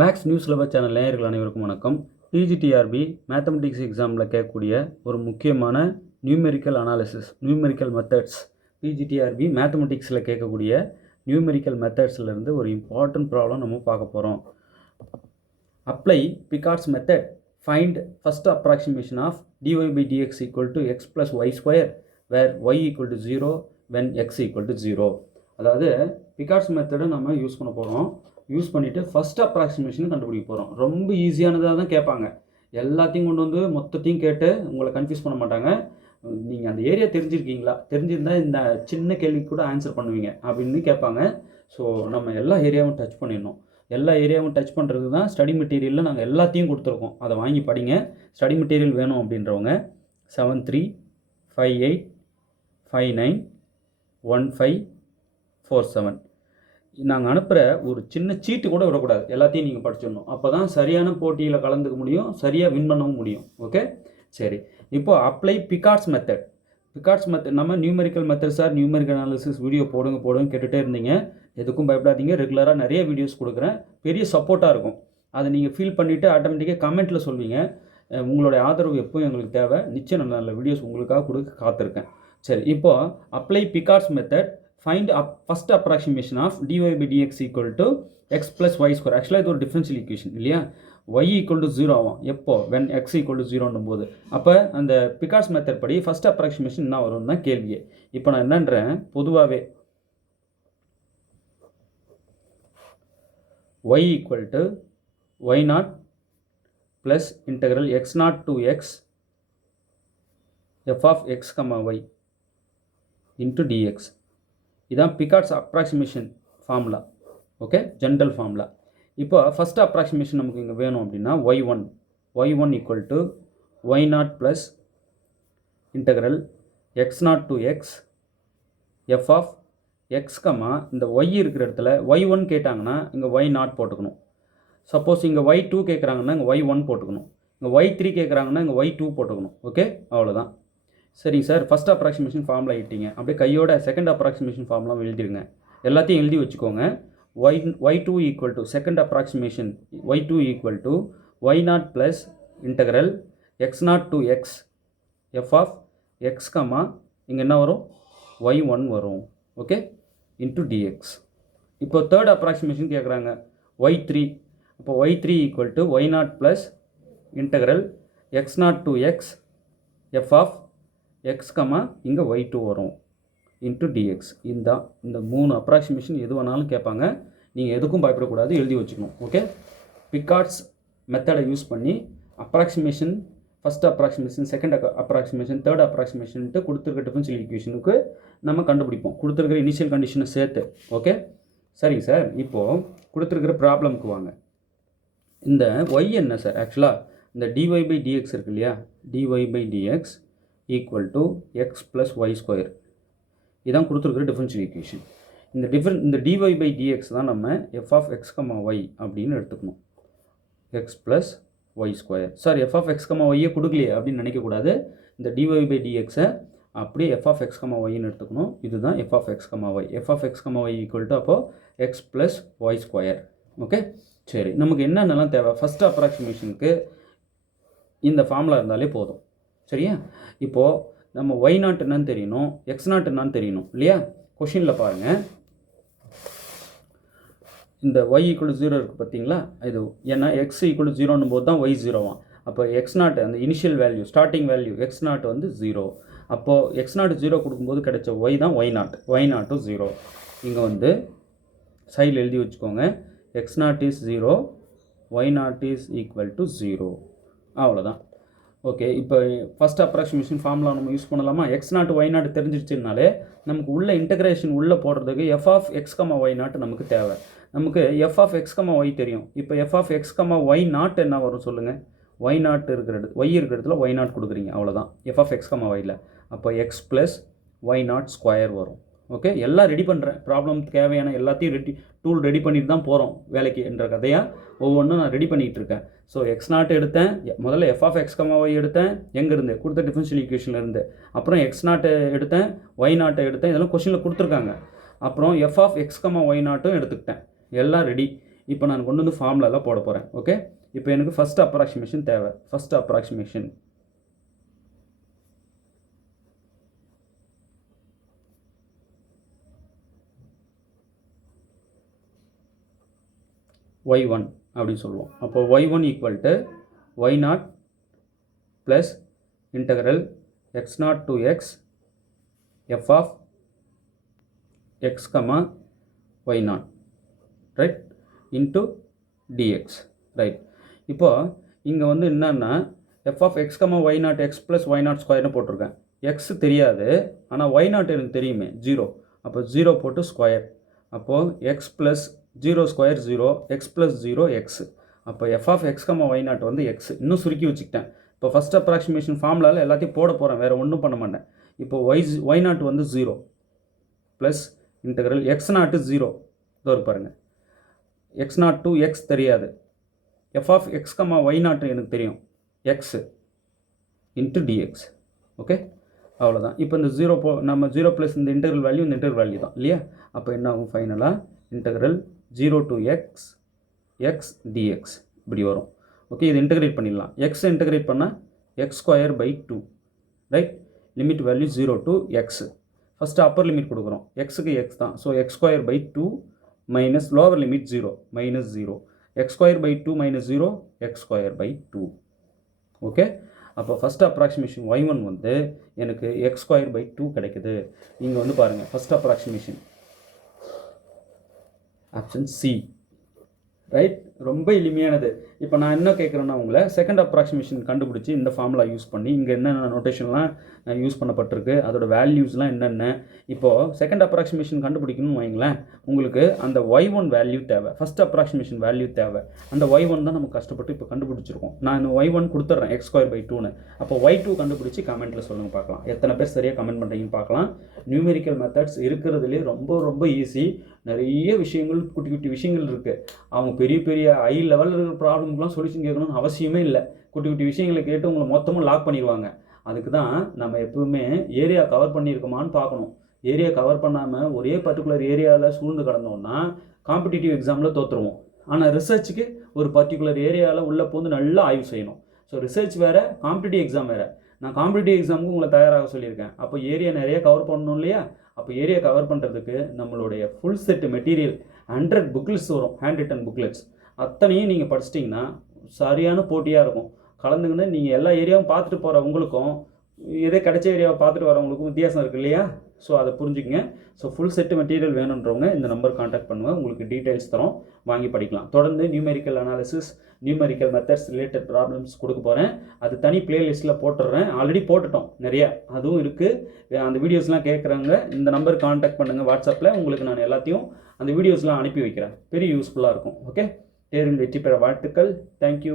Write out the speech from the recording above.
Maths news lower channel நேயர்கள் அனைவருக்கும் வணக்கம். பிஜிடிஆர்பி மேத்தமெட்டிக்ஸ் எக்ஸாமில் கேட்கக்கூடிய ஒரு முக்கியமான numerical analysis, numerical methods. PGTRB மேத்தமெட்டிக்ஸில் கேட்கக்கூடிய நியூமெரிக்கல் மெத்தட்ஸ்லேருந்து ஒரு இம்பார்ட்டன்ட் ப்ராப்ளம் நம்ம பார்க்க போகிறோம். Apply Picard's method. Find first approximation of dy by dx equal to x plus y square where y equal to 0 when x equal to 0. அதாவது பிகார்ட்ஸ் மெத்தடை நம்ம யூஸ் பண்ண போகிறோம். யூஸ் பண்ணிவிட்டு ஃபஸ்ட் அப்ராக்சிமேஷன் கண்டுபிடிக்க போகிறோம். ரொம்ப ஈஸியானதாக தான் கேட்பாங்க. எல்லாத்தையும் கொண்டு வந்து மொத்தத்தையும் கேட்டு உங்களை கன்ஃபியூஸ் பண்ண மாட்டாங்க. நீங்கள் அந்த ஏரியா தெரிஞ்சிருக்கீங்களா, தெரிஞ்சிருந்தால் இந்த சின்ன கேள்விக்கு கூட ஆன்சர் பண்ணுவீங்க அப்படின்னு கேட்பாங்க. ஸோ நம்ம எல்லா ஏரியாவும் டச் பண்ணிடணும். எல்லா ஏரியாவும் டச் பண்ணுறது தான் ஸ்டடி மெட்டீரியலில் நாங்கள் எல்லாத்தையும் கொடுத்துருக்கோம். அதை வாங்கி படிங்க. ஸ்டடி மெட்டீரியல் வேணும் அப்படின்றவங்க 7358591547 நாங்கள் அனுப்புகிற ஒரு சின்ன சீட்டு கூட விடக்கூடாது. எல்லாத்தையும் நீங்கள் படிச்சிடணும். அப்போ தான் சரியான போட்டியில் கலந்துக்க முடியும், சரியாக வின் பண்ணவும் முடியும். ஓகே, சரி. இப்போது அப்ளை பிகார்ட்ஸ் மெத்தட். பிகார்ட்ஸ் மெத்தட் நம்ம numerical method sir, numerical analysis video போடுங்க கேட்டுகிட்டே இருந்தீங்க. எதுக்கும் பயப்படாதீங்க. ரெகுலராக நிறைய வீடியோஸ் கொடுக்குறேன். பெரிய சப்போர்ட்டாக இருக்கும். அதை நீங்கள் ஃபீல் பண்ணிவிட்டு ஆட்டோமேட்டிக்காக கமெண்ட்டில் சொல்வீங்க. உங்களுடைய ஆதரவு எப்போவும் எங்களுக்கு தேவை. நிச்சயம் நல்ல நல்ல வீடியோஸ் உங்களுக்காக கொடுக்க காத்திருக்கேன். சரி, இப்போது apply Picard's method. Find first approximation of dy by dx equal to x plus y square. ஆக்சுவலாக இது ஒரு டிஃபரன்ஷியல் ஈக்குவேஷன் இல்லையா? y equal to 0 ஆகும் எப்போ, when x equal to 0 போது. அப்போ அந்த பிகார்ட்ஸ் மெத்தட் படி ஃபஸ்ட் அப்ராக்சிமேஷன் என்ன வரும் தான் கேள்வியே. இப்போ நான் என்னன்றேன், பொதுவாகவே y equal to y0 plus integral x0 to x f of x, y into dx. இதான் Picard's approximation formula. Okay, general formula. இப்போ ஃபஸ்ட் அப்ராக்சிமேஷன் நமக்கு இங்கே வேணும் அப்படின்னா y1 equal to y0 plus integral x0 to x f of x, இந்த y இருக்கிற இடத்துல y1 கேட்டாங்கன்னா இங்கே y0 போட்டுக்கணும். சப்போஸ் இங்கே y2 கேட்குறாங்கன்னா இங்கே y1 போட்டுக்கணும். இங்கே y3 கேட்குறாங்கன்னா இங்கே y2 போட்டுக்கணும். ஓகே, அவ்வளோதான். சரிங்க சார், ஃபஸ்ட் அப்ராக்சிமேஷன் ஃபார்முலா எழுதிட்டீங்க. அப்படியே கையோட செகண்ட் அப்ராக்சிமேஷன் ஃபார்முலா எழுதிருங்க. எல்லாத்தையும் எழுதி வச்சுக்கோங்க. y2 equal to second approximation y2 equal to y0 plus integral x0 to x f of x, இங்கே என்ன வரும், y1 வரும். Okay, into dx. இப்போ தேர்ட் அப்ராக்சிமேஷன் கேட்குறாங்க y3. இப்போ y3 equal to y0 plus integral x0 to x f of x, இங்கே y2 வரும் into dx. இந்த 3 அப்ராக்சிமேஷன் எது வேணாலும் கேட்பாங்க. நீங்கள் எதுக்கும் பயப்படக்கூடாது, எழுதி வச்சுக்கணும். ஓகே, பிகார்ட்ஸ் மெத்தடை யூஸ் பண்ணி approximation, first approximation, second approximation, third அப்ராக்சிமேஷன்ட்டு கொடுத்துருக்க டிஃபரன்ஷியல் ஈக்குவேஷனுக்கு நம்ம கண்டுபிடிப்போம், கொடுத்துருக்கிற இனிஷியல் கண்டிஷனை சேர்த்து. ஓகே, சரிங்க சார். இப்போது கொடுத்துருக்கிற ப்ராப்ளம்க்கு வாங்க. இந்த y என்ன சார், ஆக்சுவலாக இந்த dy by dx இருக்கு இல்லையா, dy by dx equal to x plus y square. இதான் கொடுத்துருக்குற டிஃபரன்ஷியல் ஈக்குவேஷன். இந்த dy by dx தான் நம்ம f of x, y அப்படின்னு எடுத்துக்கணும். X plus y square. Sir f of x, y கொடுக்கலையே அப்படின்னு நினைக்கக்கூடாது. இந்த dy by dx-ஐ அப்படியே f of x, yன்னு எடுத்துக்கணும். இதுதான் f of x, y. f of x, y equal to அப்போது x plus y square. Okay, சரி. நமக்கு என்னென்னலாம் தேவை, ஃபஸ்ட் அப்ராக்சிமேஷனுக்கு இந்த ஃபார்முலா இருந்தாலே போதும். சரியா? இப்போது நம்ம y0 என்னன்னு தெரியணும், x0 என்னன்னு தெரியணும் இல்லையா? கொஷினில் பாருங்கள், இந்த y ஈக்குவல் 0 இருக்குது பார்த்தீங்களா? இது ஏன்னா x ஈக்குவல் 0 போது தான் y 0 அப்போ x0 அந்த initial value, starting value x0 வந்து 0. அப்போது x0 0 கொடுக்கும்போது கிடைச்ச y தான் y0 0. இங்கே வந்து சைடில் எழுதி வச்சுக்கோங்க, x0 is 0, y0 is equal to 0. அவ்வளோதான். ஓகே, இப்போ ஃபஸ்ட் அப்ராக்சிமேஷன் ஃபார்முலா நம்ம யூஸ் பண்ணலாமா? x0 y0 தெரிஞ்சிருச்சுனாலே நமக்கு உள்ள இன்டெகிரேஷன் உள்ளே போடுறதுக்கு f ஆஃப் x, y0 நமக்கு தேவை. நமக்கு f ஆஃப் x, y தெரியும். இப்போ f ஆஃப் x, y0 என்ன வரும் சொல்லுங்கள்? y0 இருக்கிற y இருக்கிற இடத்துல y0 கொடுக்குறீங்க, அவ்வளோதான். f ஆஃப் x, yல அப்போ x ப்ளஸ் y0 ஸ்கொயர் வரும். ஓகே, எல்லாம் ரெடி பண்ணுறேன். ப்ராப்ளம் தேவையான எல்லாத்தையும் டூல் ரெடி பண்ணிட்டு தான் போகிறோம் வேலைக்கு என்ற கதையாக ஒவ்வொன்றும் நான் ரெடி பண்ணிகிட்டு இருக்கேன். ஸோ x0 எடுத்தேன், முதல்ல f ஆஃப் x, y எடுத்தேன், எங்கேருந்து கொடுத்த டிஃபரன்ஷியல் ஈக்குவேஷன்லேருந்து. அப்புறம் x0 எடுத்தேன், y0 எடுத்தேன், இதெல்லாம் கொஷினில் கொடுத்துருக்காங்க. அப்புறம் f ஆஃப் x, y0 எடுத்துக்கிட்டேன். எல்லாம் ரெடி. இப்போ நான் கொண்டு வந்து ஃபார்முலாலாம் போட போகிறேன். ஓகே, இப்போ எனக்கு ஃபஸ்ட் அப்ராக்சிமேஷன் தேவை. ஃபஸ்ட் அப்ராக்சிமேஷன் y1 அப்படின்னு சொல்லுவோம். அப்போ y1 equal to y0 plus integral x0 to x f of x, y0 right into dx right. இப்போ இங்கே வந்து என்னன்னா f of x, y0 x plus y0 ஸ்கொயர்னு போட்டிருக்கேன். x தெரியாது, ஆனால் y0 எனக்கு தெரியுமே 0. அப்போ 0 போட்டு ஸ்கொயர். அப்போது x plus 0 square 0, x plus 0 x. அப்போ f of x, y0 வந்து x. இன்னும் சுருக்கி வச்சுக்கிட்டேன். இப்போ ஃபஸ்ட் அப்ராக்சிமேஷன் ஃபார்முலாவில் எல்லாத்தையும் போட போகிறேன், வேறு ஒன்றும் பண்ண மாட்டேன். இப்போ y0 வந்து 0 ப்ளஸ் இன்டகரல் x0 0 இதோ பாருங்கள். x0 to x தெரியாது, f of x, y0 எனக்கு தெரியும் x இன்ட்டு dx. ஓகே, அவ்வளோதான். இப்போ இந்த 0 நம்ம 0 ப்ளஸ் இந்த இன்டெக்ரல் வேல்யூ இந்த இன்டெக்ரல் வேல்யூ தான் இல்லையா? அப்போ என்ன ஆகும் ஃபைனலாக integral 0 to x x dx இப்படி வரும். ஓகே, இது இன்டெகிரேட் பண்ணிடலாம். x இன்டெகிரேட் பண்ணால் x square by 2 right. Limit value 0 to x. First upper limit கொடுக்குறோம், எக்ஸுக்கு x தான். So x square by 2 minus lower limit 0 minus 0. x square by 2 minus 0 x square by 2. Okay, அப்போ first approximation y1 வந்து எனக்கு x square by 2 கிடைக்குது. இங்கே வந்து பாருங்கள், first approximation option C right. ரொம்ப எளிமையானது. இப்போ நான் என்ன கேட்குறேன்னா உங்களை செகண்ட் அப்ராக்சிமேஷன் கண்டுபிடிச்சி இந்த ஃபார்முலா யூஸ் பண்ணி இங்கே என்னென்ன நோட்டேஷன்லாம் யூஸ் பண்ணப்பட்டிருக்கு, அதோட வேல்யூஸ்லாம் என்னென்ன. இப்போது செகண்ட் அப்ராக்சிமேஷன் கண்டுபிடிக்கணும்னு வைங்களேன், உங்களுக்கு அந்த y1 வேல்யூ தேவை, ஃபஸ்ட் அப்ராக்சிமேஷன் வேல்யூ தேவை. அந்த y1 தான் நம்ம கஷ்டப்பட்டு இப்போ கண்டுபிடிச்சிருக்கோம். நான் y1 கொடுத்துட்றேன் x ஸ்கொயர் பை 2ன்னு. அப்போ y2 கண்டுபிடிச்சி கமெண்ட்டில் சொல்லுங்கள் பார்க்கலாம். எத்தனை பேர் சரியாக கமெண்ட் பண்ணுறீங்கன்னு பார்க்கலாம். நியூமெரிக்கல் மெத்தட்ஸ் இருக்கிறதுலே ரொம்ப ரொம்ப ஈஸி. நிறைய விஷயங்கள் குட்டி குட்டி விஷயங்கள் இருக்குது. அவங்க பெரிய பெரிய ஹை லெவலில் இருக்கிற ப்ராப்ளம்க்குலாம் சொல்யூஷன் கேட்கணும்னு அவசியமே இல்லை. குட்டி குட்டி விஷயங்களை கேட்டு உங்களை மொத்தமாக லாக் பண்ணிடுவாங்க. அதுக்கு தான் நம்ம எப்பவுமே ஏரியா கவர் பண்ணியிருக்கோமான்னு பார்க்கணும். ஏரியா கவர் பண்ணாமல் ஒரே பர்டிகுலர் ஏரியாவில் சூழ்ந்து கிடந்தோம்னா காம்படிட்டிவ் எக்ஸாமில் தோற்றுருவோம். ஆனால் ரிசர்ச்சுக்கு ஒரு பர்டிகுலர் ஏரியாவில் உள்ளே போந்து நல்லா ஆய்வு செய்யணும். ஸோ ரிசர்ச் வேறு, காம்படிட்டிவ் எக்ஸாம் வேறு. நான் காம்படிட்டிவ் எக்ஸாமுக்கு உங்களை தயாராக சொல்லியிருக்கேன். அப்போ ஏரியா நிறைய கவர் பண்ணணும் இல்லையா? அப்போ ஏரியா கவர் பண்ணுறதுக்கு நம்மளுடைய ஃபுல் செட் மெட்டீரியல் 100 புக்லெட்ஸ் வரும், ஹேண்ட் ரிட்டன் புக்லெட்ஸ். அத்தனையும் நீங்கள் படிச்சிட்டிங்கன்னா சரியான போட்டியாக இருக்கும். கலந்துக்கின்னு நீங்கள் எல்லா ஏரியாவும் பார்த்துட்டு போகிற உங்களுக்கும் இதே கிடைச்ச ஏரியாவை பார்த்துட்டு வரவங்களுக்கும் வித்தியாசம் இருக்குது இல்லையா? ஸோ அதை புரிஞ்சுக்கங்க. ஸோ ஃபுல் செட்டு மெட்டீரியல் வேணுன்றவங்க இந்த நம்பர் காண்டாக்ட் பண்ணுங்கள், உங்களுக்கு டீட்டெயில்ஸ் தரோம், வாங்கி படிக்கலாம். தொடர்ந்து numerical analysis, numerical methods related problems கொடுக்க போகிறேன். அது தனி பிளேலிஸ்ட்டில் போட்டுடுறேன். ஆல்ரெடி போட்டுட்டோம் நிறையா, அதுவும் இருக்குது. அந்த வீடியோஸ்லாம் கேட்குறவங்க இந்த நம்பர் காண்டாக்ட் பண்ணுங்கள் வாட்ஸ்அப்பில். உங்களுக்கு நான் எல்லாத்தையும் அந்த வீடியோஸ்லாம் அனுப்பி வைக்கிறேன். பெரிய யூஸ்ஃபுல்லாக இருக்கும். ஓகே, தேர்வில் வெற்றி பெற வாழ்த்துக்கள். தேங்க்யூ.